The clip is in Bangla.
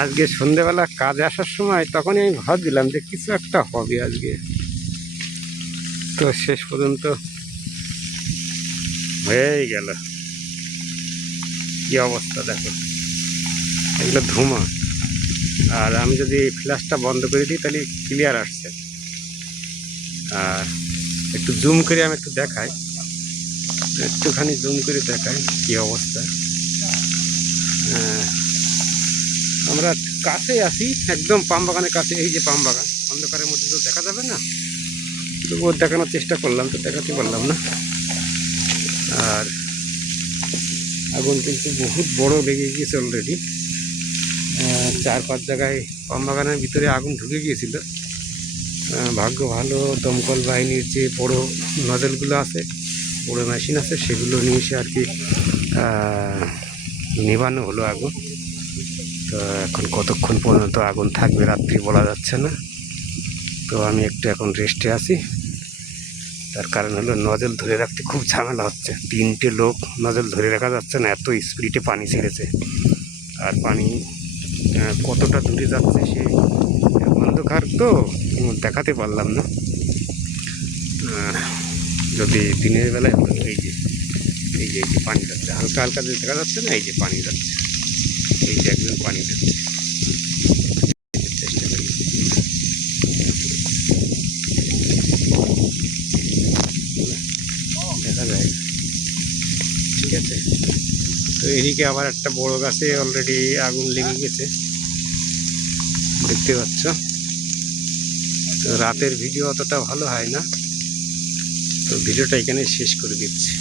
আজকে সন্ধেবেলা কাজে আসার সময় তখনই আমি ভাবছিলাম যে কিছু একটা হবে আজকে, তো শেষ পর্যন্ত হয়েই গেল। কি অবস্থা দেখো, এগুলো ধোঁয়া। আর আমি যদি ফ্ল্যাশটা বন্ধ করে দিই তাহলে ক্লিয়ার আসছে। আর একটু জুম করে আমি একটু দেখাই, একটুখানি জুম করে দেখাই কি অবস্থা। আমরা কাছে আছি, একদম পাম বাগানের কাছে। এই যে পাম বাগান, অন্ধকারের মধ্যে তো দেখা যাবে না, তবুও দেখানোর চেষ্টা করলাম, তো দেখাতে পারলাম না। আর আগুন কিন্তু বহুত বড় লেগে গিয়েছে অলরেডি। 4-5 জায়গায় পাম বাগানের ভিতরে আগুন ঢুকে গিয়েছিল। ভাগ্য ভালো, দমকল বাহিনীর যে বড় নজলগুলো আছে, বড় মেশিন আছে, সেগুলো নিয়ে এসে আর কি নেভানো হলো আগুন। তো এখন কতক্ষণ পর্যন্ত আগুন থাকবে রাত্রি বলা যাচ্ছে না। তো আমি একটু এখন রেস্টে আছি। তার কারণ হলো নজল ধরে রাখতে খুব ঝামেলা হচ্ছে। 3টে লোক নজল ধরে রাখা যাচ্ছে না, এত স্পিডে পানি ছেড়েছে। আর পানি কতটা দূরে যাচ্ছে সে অন্ধকার তো দেখাতে পারলাম না। যদি দিনের বেলায় হলো, এই যে এই যে পানি যাচ্ছে, হালকা হালকা যে দেখা যাচ্ছে না, এই যে পানি যাচ্ছে, এই যে একদম পানি যাচ্ছে। চেষ্টা করি দেখা যায়, ঠিক আছে। তো এদিকে আবার একটা বড় গাছে অলরেডি আগুন লেগে গেছে, দেখতে পাচ্ছ। তো রাতের ভিডিও অতটা ভালো হয় না, তো ভিডিওটা এখানে শেষ করে দিচ্ছি।